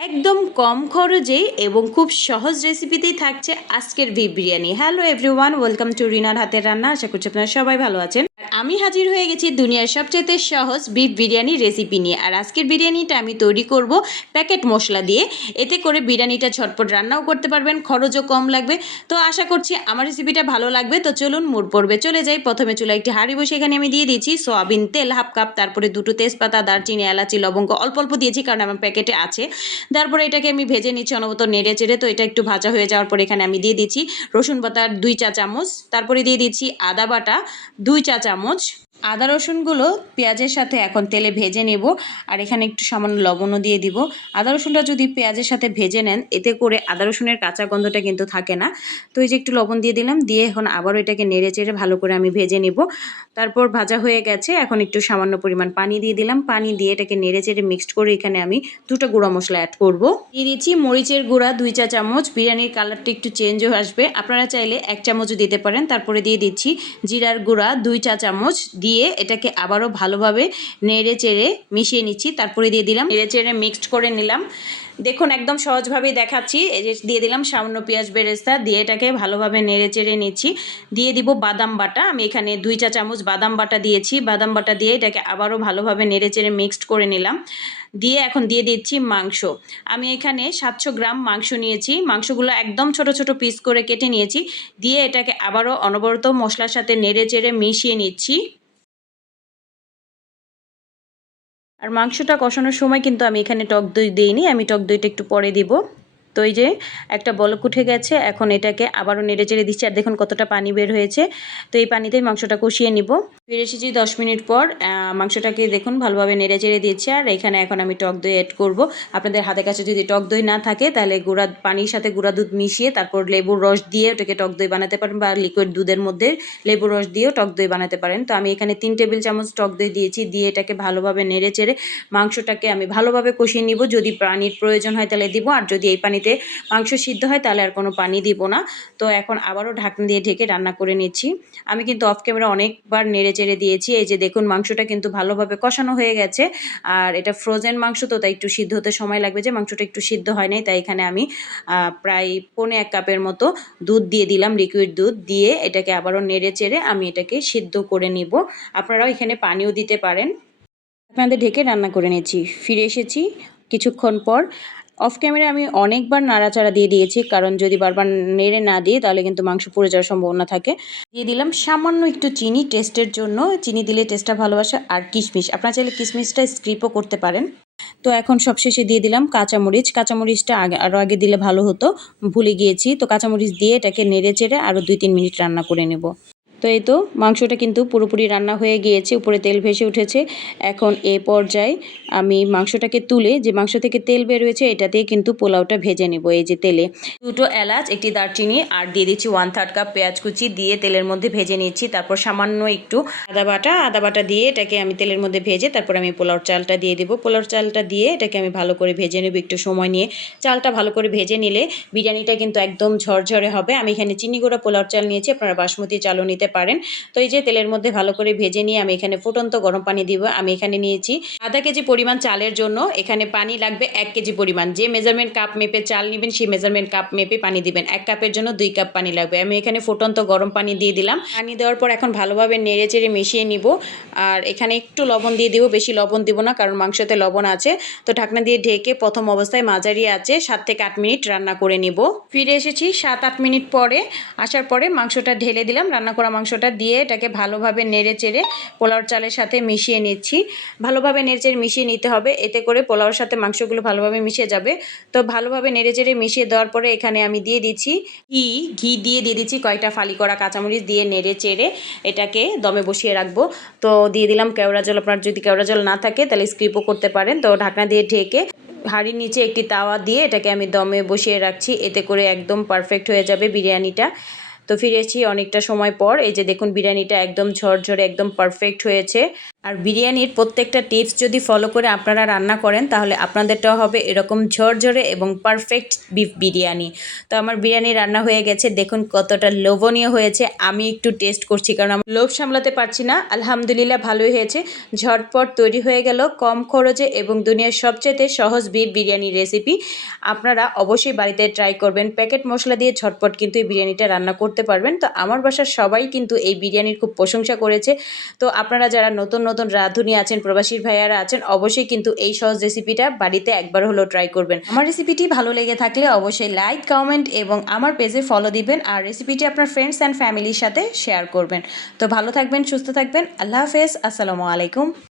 একদম কম খরচে এবং খুব সহজ রেসিপিতেই থাকছে আজকের beef biryani hello everyone welcome to রিনার হাতের রান্না। আশা করছি আপনারা সবাই ভালো আছেন। আমি হাজির হয়ে গেছি দুনিয়ার সবচেয়ে সহজ বিফ বিরিয়ানি রেসিপি নিয়ে। আর আজকের বিরিয়ানিটা আমি তৈরি করব প্যাকেট মশলা দিয়ে। এতে করে বিরিয়ানিটা ঝটপট রান্নাও করতে পারবেন, খরচও কম লাগবে। তো আশা করছি আমার রেসিপিটা ভালো লাগবে। তো চলুন মোড় পড়বে চলে যাই। প্রথমে চুলা একটি হাঁড়ি বসে এখানে আমি দিয়ে দিয়েছি সয়াবিন তেল, হাফ কাপ, তারপরে দুটো তেজপাতা, দারচিনি, এলাচি, লবঙ্গ অল্প অল্প দিয়েছি কারণ আমার প্যাকেটে আছে। তারপরে এটাকে আমি ভেজে নিচ্ছি অনবত নেড়ে চেড়ে। তো এটা একটু ভাজা হয়ে যাওয়ার পরে এখানে আমি দিয়ে দিচ্ছি রসুন বাটার দুই চা চামচ তারপরে দিয়ে দিচ্ছি আদা বাটা দুই চা চামচ onde? আদা রসুনগুলো পেঁয়াজের সাথে এখন তেলে ভেজে নেব, আর এখানে একটু সামান্য লবণও দিয়ে দিব। আদা রসুনটা যদি পেঁয়াজের সাথে ভেজে নেন, এতে করে আদা রসুনের কাঁচা গন্ধটা কিন্তু থাকে না। তো এই যে একটু লবণ দিয়ে দিলাম, দিয়ে এখন আবারও এটাকে নেড়ে চেড়ে ভালো করে আমি ভেজে নেব। তারপর ভাজা হয়ে গেছে, এখন একটু সামান্য পরিমাণ পানি দিয়ে দিলাম। পানি দিয়ে এটাকে নেড়ে চেড়ে মিক্সড করে এখানে আমি দুটো গুঁড়া মশলা অ্যাড করব। দিয়ে দিচ্ছি মরিচের গুঁড়া, দুই চা চামচ। বিরিয়ানির কালারটা একটু চেঞ্জও আসবে। আপনারা চাইলে এক চামচও দিতে পারেন। তারপরে দিয়ে দিচ্ছি জিরার গুঁড়া, দুই চা চামচ। দিয়ে এটাকে আবারও ভালোভাবে নেড়ে চেড়ে মিশিয়ে নিচ্ছি। তারপরে দিয়ে দিলাম নেড়ে চেড়ে মিক্সড করে নিলাম। দেখুন, একদম সহজভাবেই দেখাচ্ছি। দিয়ে দিলাম সামান্য পেঁয়াজ বেরেস্তা, দিয়ে এটাকে ভালোভাবে নেড়ে চেড়ে নিচ্ছি। দিয়ে দিব বাদাম বাটা। আমি এখানে দুই চা চামচ বাদাম বাটা দিয়েছি। বাদাম বাটা দিয়ে এটাকে আবারও ভালোভাবে নেড়ে চেড়ে মিক্সড করে নিলাম। দিয়ে এখন দিয়ে দিচ্ছি মাংস। আমি এখানে সাতশো গ্রাম মাংস নিয়েছি। মাংসগুলো একদম ছোট ছোট পিস করে কেটে নিয়েছি। দিয়ে এটাকে আবারও অনবরত মশলার সাথে নেড়ে চেড়ে মিশিয়ে নিচ্ছি। আর মাংসটা কষানোর সময় কিন্তু আমি এখানে টক দই দিইনি, আমি টক দইটা একটু পরে দিব। তো এই যে একটা বলক উঠে গেছে, এখন এটাকে আবারও নেড়ে চেড়ে দিচ্ছি আর দেখুন কতটা পানি বের হয়েছে। তো এই পানিতেই মাংসটা কষিয়ে নিব। ফিরে এসেছি দশ মিনিট পর মাংসটাকে দেখুন ভালোভাবে নেড়ে চেড়ে দিয়েছি আর এখানে এখন আমি টক দই অ্যাড করব। আপনাদের হাতের কাছে যদি টক দই না থাকে, তাহলে গুঁড়া, পানির সাথে গুঁড়া দুধ মিশিয়ে তারপর লেবুর রস দিয়ে ওটাকে টক দই বানাতে পারেন বা লিকুইড দুধের মধ্যে লেবুর রস দিয়েও টক দই বানাতে পারেন। তো আমি এখানে তিন টেবিল চামচ টক দই দিয়েছি, দিয়ে এটাকে ভালোভাবে নেড়ে চেড়ে মাংসটাকে আমি ভালোভাবে কষিয়ে নিব। যদি পানির প্রয়োজন হয় তাহলে দিব, আর যদি এই পানিতে মাংস সিদ্ধ হয়, তাহলে আর কোনো পানি দিব না। তো এখন আবারও ঢাকনা দিয়ে ঢেকে রান্না করে নিচ্ছি। আমি কিন্তু অফ ক্যামেরা অনেকবার নেড়ে চেড়ে দিয়েছি, এই যে দেখুন মাংসটা কিন্তু ভালোভাবে কষানো হয়ে গেছে। আর এটা ফ্রোজেন মাংস তো, তাই একটু সিদ্ধ হতে সময় লাগবে যে মাংসটা একটু সিদ্ধ হয় নাই, তাই এখানে আমি প্রায় পৌনে এক কাপের মতো দুধ দিয়ে দিলাম লিকুইড দুধ দিয়ে এটাকে আবারও নেড়ে চেড়ে আমি এটাকে সিদ্ধ করে নিব। আপনারাও এখানে পানিও দিতে পারেন। আপনাদের ঢেকে রান্না করে নিয়েছি ফিরে এসেছি কিছুক্ষণ পর। অফ ক্যামেরা আমি অনেকবার নাড়াচাড়া দিয়ে দিয়েছি, কারণ যদি বারবার নেড়ে না দিই তাহলে কিন্তু মাংস পুড়ে যাওয়ার সম্ভাবনা থাকে। দিয়ে দিলাম সামান্য একটু চিনি টেস্টের জন্য। চিনি দিলে টেস্টটা ভালোবাসে আর কিশমিশ। আপনারা চাইলে কিশমিশটা স্ক্রিপও করতে পারেন। তো এখন সবশেষে দিয়ে দিলাম কাঁচামরিচ। কাঁচামরিচটা আগে আরও আগে দিলে ভালো হতো। ভুলে গিয়েছি। তো কাঁচামরিচ দিয়ে এটাকে নেড়ে চেড়ে আরও দুই তিন মিনিট রান্না করে নেব। তো এই তো, মাংসটা কিন্তু পুরোপুরি রান্না হয়ে গিয়েছে, উপরে তেল ভেসে উঠেছে। এখন এ পর্যায়ে আমি মাংসটাকে তুলে, যে মাংস থেকে তেল বের হয়েছে এটাতেই কিন্তু পোলাওটা ভেজে নেব এই যে তেলে। দুটো এলাচ, একটি দারচিনি, আর দিয়ে দিচ্ছি ওয়ান থার্ড কাপ পেঁয়াজ কুচি, দিয়ে তেলের মধ্যে ভেজে নিচ্ছি। তারপর সামান্য একটু আদা বাটা আদা বাটা দিয়ে এটাকে আমি তেলের মধ্যে ভেজে তারপর আমি পোলাওর চালটা দিয়ে দেবো। পোলাওর চালটা দিয়ে এটাকে আমি ভালো করে ভেজে নেব একটু সময় নিয়ে। চালটা ভালো করে ভেজে নিলে বিরিয়ানিটা কিন্তু একদম ঝরঝরে হবে। আমি এখানে চিনি গুঁড়া পোলাওর চাল নিয়েছি, আপনারা বাসমতি চালও নিতে পারেন। তো এই যে তেলের মধ্যে ভালো করে ভেজে নিয়ে আমি এখানে ফুটন্ত গরম পানি দিব, আমি এখানে নিয়েছি আধা কেজি পরিমাণ চালের জন্য। এখানে পানি লাগবে এক কেজি পরিমাণ। যে মেজারমেন্ট কাপ মেপে চাল নেবেন, সেই মেজারমেন্ট কাপ মেপে পানি দিবেন। এক কাপের জন্য দুই কাপ পানি লাগবে। আমি এখানে ফুটন্ত গরম পানি দিয়ে দিলাম। পানি দেওয়ার পর এখন ভালোভাবে নেড়ে চেড়ে মিশিয়ে নিব। আর এখানে একটু লবণ দিয়ে দিব। বেশি লবণ দিব না, কারণ মাংসতে লবণ আছে। তো ঢাকনা দিয়ে ঢেকে প্রথম অবস্থায় মাঝারি আছে সাত থেকে আট মিনিট রান্না করে নিব। ফিরে এসেছি সাত আট মিনিট পরে। আসার পরে মাংসটা ঢেলে দিলাম। রান্না করা মাংসটা দিয়ে এটাকে ভালোভাবে নেড়ে চেড়ে পোলাওর চালের সাথে মিশিয়ে নিচ্ছি। ভালোভাবে নেড়ে চেড়ে মিশিয়ে নিতে হবে। এতে করে পোলাওর সাথে মাংসগুলো ভালোভাবে মিশে যাবে। তো ভালোভাবে নেড়ে চেড়ে মিশিয়ে দেওয়ার পরে এখানে আমি দিয়ে দিচ্ছি ঘি। ঘি দিয়ে দিয়ে দিচ্ছি কয়েকটা ফালি করা কাঁচামরিচ দিয়ে নেড়ে চেড়ে এটাকে দমে বসিয়ে রাখব। তো দিয়ে দিলাম কেওড়া জল। আপনার যদি কেওড়া জল না থাকে তাহলে স্ক্রিপও করতে পারেন। তো ঢাকনা দিয়ে ঢেকে হাঁড়ির নিচে একটি তাওয়া দিয়ে এটাকে আমি দমে বসিয়ে রাখছি। এতে করে একদম পারফেক্ট হয়ে যাবে বিরিয়ানিটা। তো ফিরেছি অনেকটা সময় পর। এই যে দেখুন বিরিয়ানিটা একদম ঝরঝরে একদম পারফেক্ট হয়েছে। আর বিরিয়ানির প্রত্যেকটা টিপস যদি ফলো করে আপনারা রান্না করেন, তাহলে আপনাদেরটাও হবে এরকম ঝরঝরে এবং পারফেক্ট বিফ বিরিয়ানি। তো আমার বিরিয়ানি রান্না হয়ে গেছে, দেখুন কতটা লোভনীয় হয়েছে, আমি একটু টেস্ট করছি কারণ আমি লোভ সামলাতে পারছি না, আলহামদুলিল্লাহ ভালোই হয়েছে। ঝটপট তৈরি হয়ে গেল কম খরচে এবং দুনিয়ার সবচেয়ে সহজ বিফ বিরিয়ানি রেসিপি আপনারা অবশ্যই বাড়িতে ট্রাই করবেন প্যাকেট মশলা দিয়ে ঝটপট কিন্তু এই বিরিয়ানিটা রান্না করতে পারবেন। তো আমার বাসার সবাই কিন্তু এই বিরিয়ানির খুব প্রশংসা করেছে। তো আপনারা যারা নতুন নতুন রাঁধুনি আছেন, প্রবাসীর ভাইয়ারা আছেন, অবশ্যই কিন্তু এই সহজ রেসিপিটা বাড়িতে একবার হলেও ট্রাই করবেন। আমার রেসিপিটি ভালো লেগে থাকলে অবশ্যই লাইক কমেন্ট এবং আমার পেজে ফলো দিবেন আর রেসিপিটি আপনার ফ্রেন্ডস অ্যান্ড ফ্যামিলির সাথে শেয়ার করবেন। তো ভালো থাকবেন, সুস্থ থাকবেন, আল্লাহ হাফেজ, আসসালামু আলাইকুম।